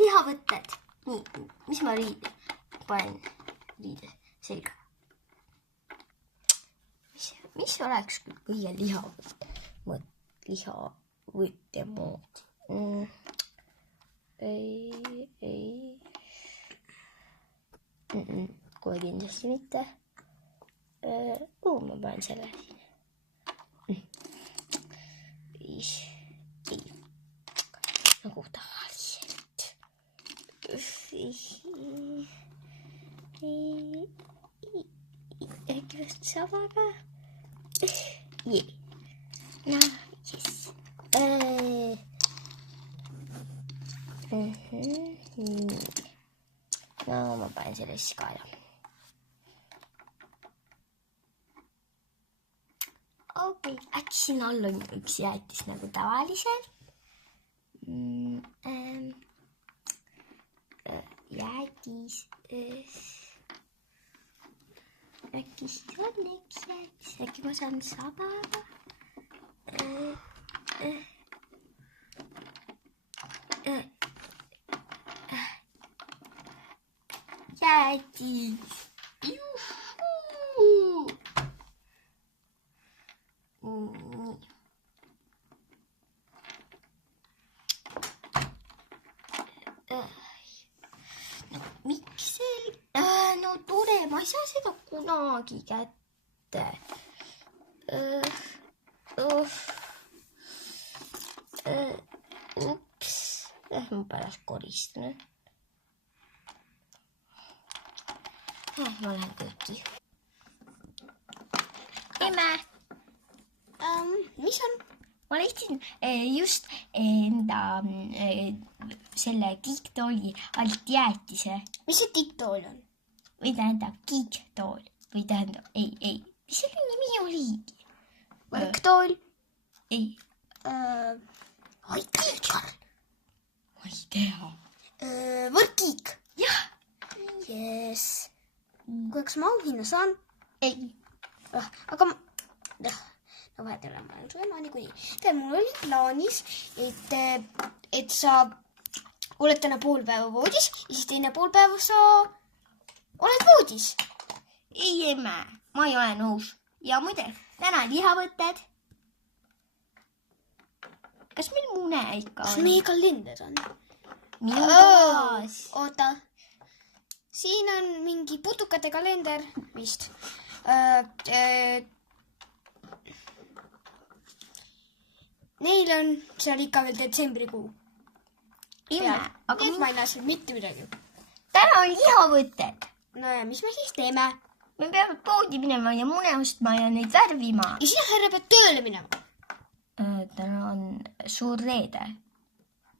lihavõtted. Nii, mis ma panen riide selga? Mis oleks küll kõige lihavõtte mood? Ei. Kohe kindlasti mitte. Ma panen selle siin. Ei. Nagu tavaliselt. Äkki vast samaga? No, yes. No, ma panen selle siis kaela. Okei, äkki siin all on üks jäätis nagu tavalisel. Jäätis. Äkki siis on üks jäätis. Äkki ma saan sabaga. Jäätis. Juhuu. No miks see? No tore, ma ei saa seda kunagi kätte. Ups. Ma pärast koristan. Ma lähen kööki. Emme. Mis on? Ma leidsin just enda selle kiiktooli alt jäätise. Mis see kiiktool on? Või tähendab kiiktool. Või tähendab, ei. Mis selle nimi oligi? Võrktool? Ei. Kiik. Ma ei tea. Võrkkiik. Jah. Yes. Kas ma auhinna saan? Ei. Aga ma... No vahepeal ma olen su ema niikuinii. Mul oli plaanis, et sa oled täna pool päeva voodis ja siis teine pool päeva sa oled voodis. Ei, emme, ma ei ole nõus. Ja muide, täna lihavõtted. Kas meil mune ikka on? Kas meie kalender on? Minu toas. Oota. Siin on mingi putukate kalender vist. Neil on seal ikka veel detsembrikuu. Emme, aga ma ei näe seal mitte midagi. Täna on lihavõtted. No ja mis me siis teeme? Me peame poodi minema ja mune ostma ja neid värvima. Ja sina härra pead tööle minema. Täna on suur reede.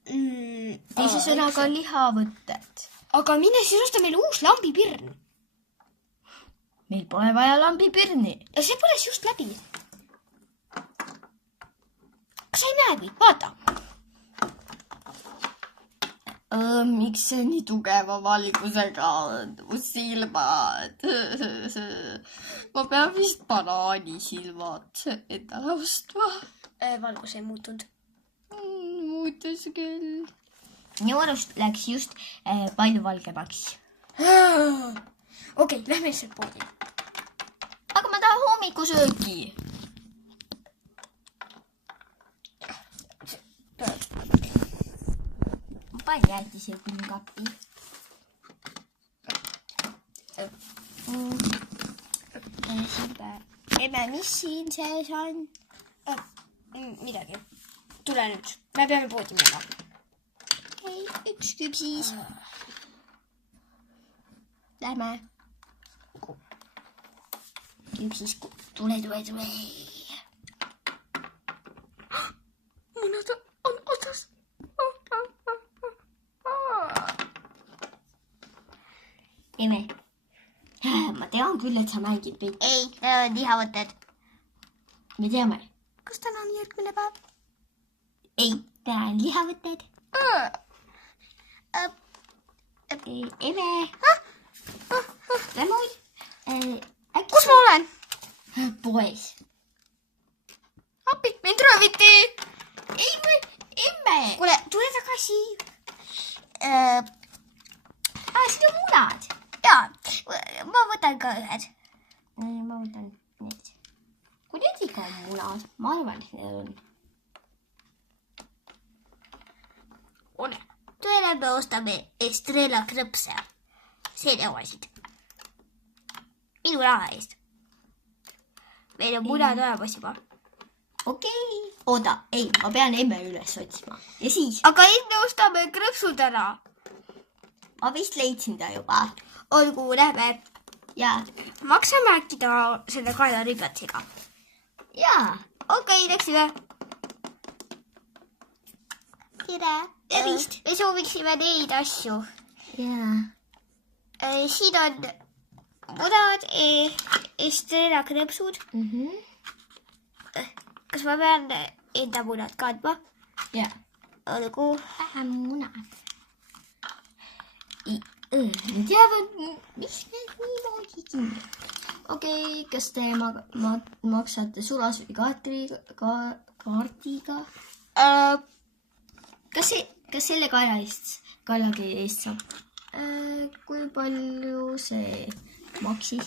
Teise sõnaga lihavõtted. Aga mine siis osta meile uus lambipirn. Meil pole vaja lambipirni. Ja see põles just läbi. Kas sa ei näe või? Vaata. Miks see nii tugeva valgusega on? Silmad. Ma pean vist banaanisilmad endale ostma. Valgus ei muutunud. Muutus küll. Minu arust läks just palju valgemaks. Okei, lähme lihtsalt poodi. Aga ma tahan hommikusöögi. Ma panen jäätise kuni kappi. Emme, mis siin sees on? Midagi. Tule nüüd. Me peame poodi minema. Okei, üks küpsis. Lähme. Küpsis. Tule. Mõned on otsas. Emme. Ma tean küll, et sa mängid meid. Ei, lihavõtted. Me teame. Kas täna on järgmine päev? Ei, täna on lihavõtted. Emme. Lämoi. Kus ma olen? Poes. Appi, mind rööviti. Emme. Kuule, tule tagasi. Siin on munad. Jaa, ma võtan ka ühed. Ma võtan need. Kui need ikka on munad, ma arvan, et need on. Ole. Tõele me ostame Estrella krõpse. See nõuasid. Minu raha eest. Meil on munad olemas juba. Okei. Oota, ei, ma pean emme üles otsima. Ja siis? Aga enne ostame krõpsud ära. Ma vist leidsin ta juba. Olgu, lähme. Jaa. Maksame äkki ta selle kaelaribatsiga. Jaa. Okei, läksime. Tere. Tervist. Me sooviksime neid asju. Jaa. Siin on munad, Estrella krõpsud. Kas ma pean enda munad kandma? Jaa. Olgu. Vähem munad. Need jäävad, mis need niimoodi kinni? Okei, kas te maksate sulas või kaardiga? Kas selle kaelakee eest saab? Kui palju see maksis?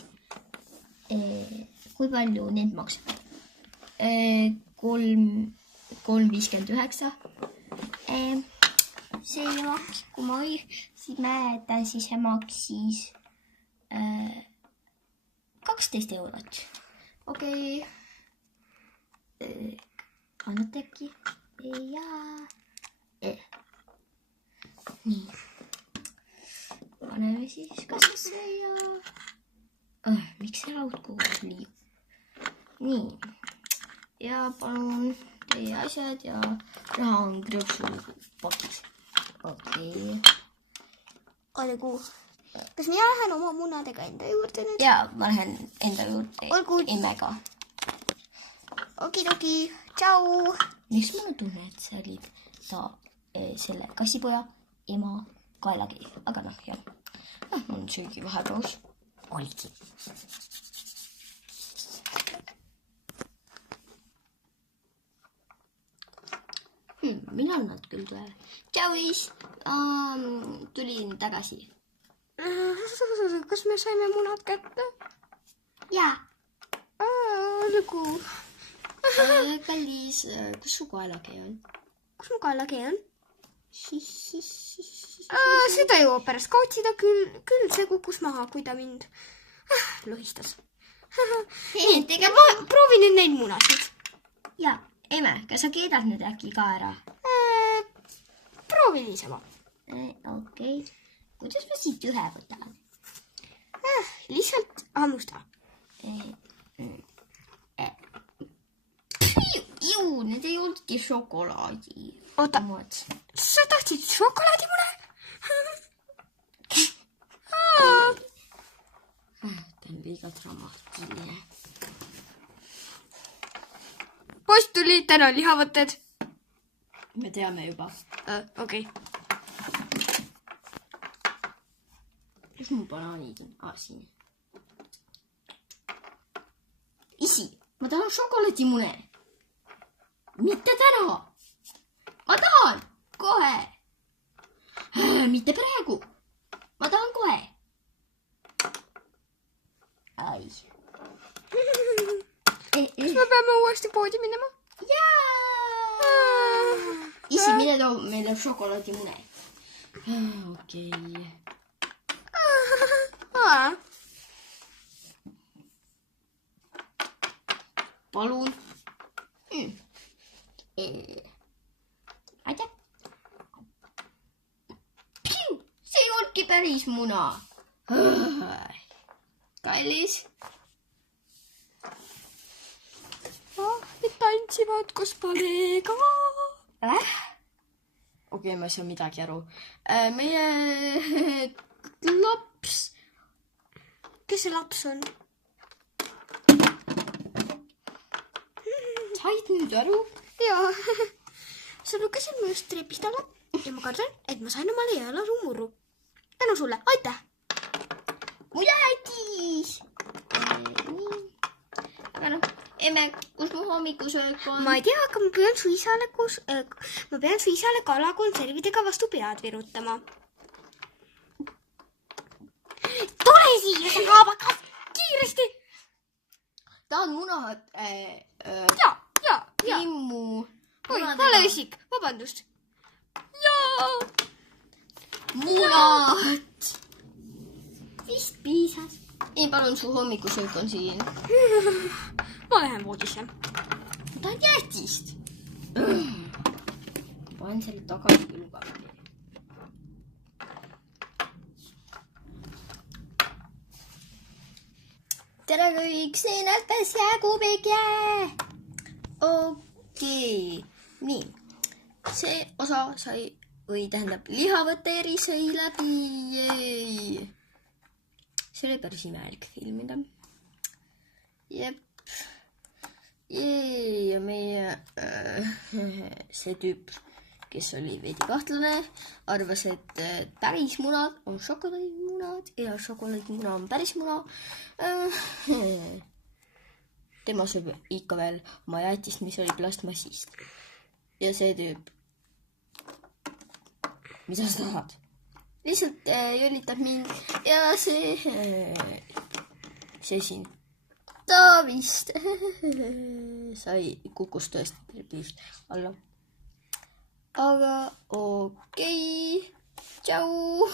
Kui palju need maksavad? 3,59. See maks, kui ma õigesti mäletan, siis see maksis 12 eurot. Okei. Annate äkki? Jaa. Nii. Paneme siis kassasse ja... miks see laud kogu aeg liigub? Nii. Ja palun teie asjad ja raha on krõpsupakis. Okei. Olgu. Kas mina lähen oma munadega enda juurde nüüd? Jaa, ma lähen enda juurde. Olgu. Emmega. Okidoki. Tšau. Miks ma tunnen, et see oli selle kassipoja ema kaelakeel. Aga noh, jah. Mul on söögi vahepaus. Oligi. Millal nad küll tulevad? Tšauis! Tulin tagasi. Kas me saime munad kätte? Jaa. Olgu. Kallis, kus su kaelakee on? Kus mu kaelakee on? Seda jõuab pärast ka otsida küll see kukkus maha, kui ta mind lohistas. Ma proovin nüüd neid munasid. Jaa, emme, kas sa keedad nüüd äkki ka ära? Proovi niisama. Okei. Kuidas ma siit ühe võtan? Lihtsalt hammusta. Need ei olnudki šokolaadi. Oota, sa tahtsid šokolaadimune? Ta on liiga dramaatiline. Post tuli, täna lihavõtted. Me teame juba. Okei. Kus mu banaanid on? Siin. Isi, ma tahan šokolaadimune. Mitte täna. Ma tahan kohe. Mitte praegu. Ma tahan kohe. Ai. Kas me peame uuesti poodi minema? Jaa. Isi, mine too meile šokolaadimune. Okei. Palun. Aitäh. See ei olnudki päris muna. Kallis. Need tantsivad koos paleega. Okei, ma ei saa midagi aru. Meie laps. Kes see laps on? Said nüüd aru? Jaa. Sa lugesid mu just trepist alla ja ma kardan, et ma sain omale jõelasumuru. Tänu sulle, aitäh! Mu jäätis! Aga noh, emme, kus mu hommikusöök on? Ma ei tea, aga ma pean su isale kalakonservidega vastu pead virutama. Tule siia, sa kaabakas! Kiiresti! Tahad muna... Ja. Timmu. Oi, vale isik. Vabandust. Jaa! Munat! Vist piisas. Ei, palun, su hommikusöök on siin. Ma lähen voodisse. Ta on jätist. Panen selle tagasi külgavani. Tere kõik, siin õppes jääkubik jää. Okei. Nii. See osa sai, või tähendab, lihavõtte eri sai läbi. Jei. See oli päris imelik filmida. Jep. Ja meie see tüüp, kes oli veidi kahtlane, arvas, et päris munad on šokolaadimunad ja šokolaadimuna on päris muna. Tema sööb ikka veel oma jäätist, mis oli plastmassist. Ja see tüüp, mida sa tahad? Lihtsalt jõlitab mind ja see siin. Ta vist kukkus tõesti püst alla. Aga okei. Tšau.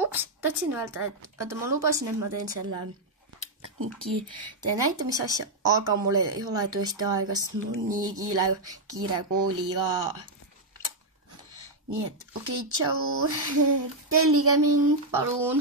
Ups, tahtsin öelda, et oota, ma lubasin, et ma teen selle näitamise asja, aga mul ei ole tõesti aega, sest mul on nii kiire kooliga. Nii et okei, tšau. Tellige mind, palun.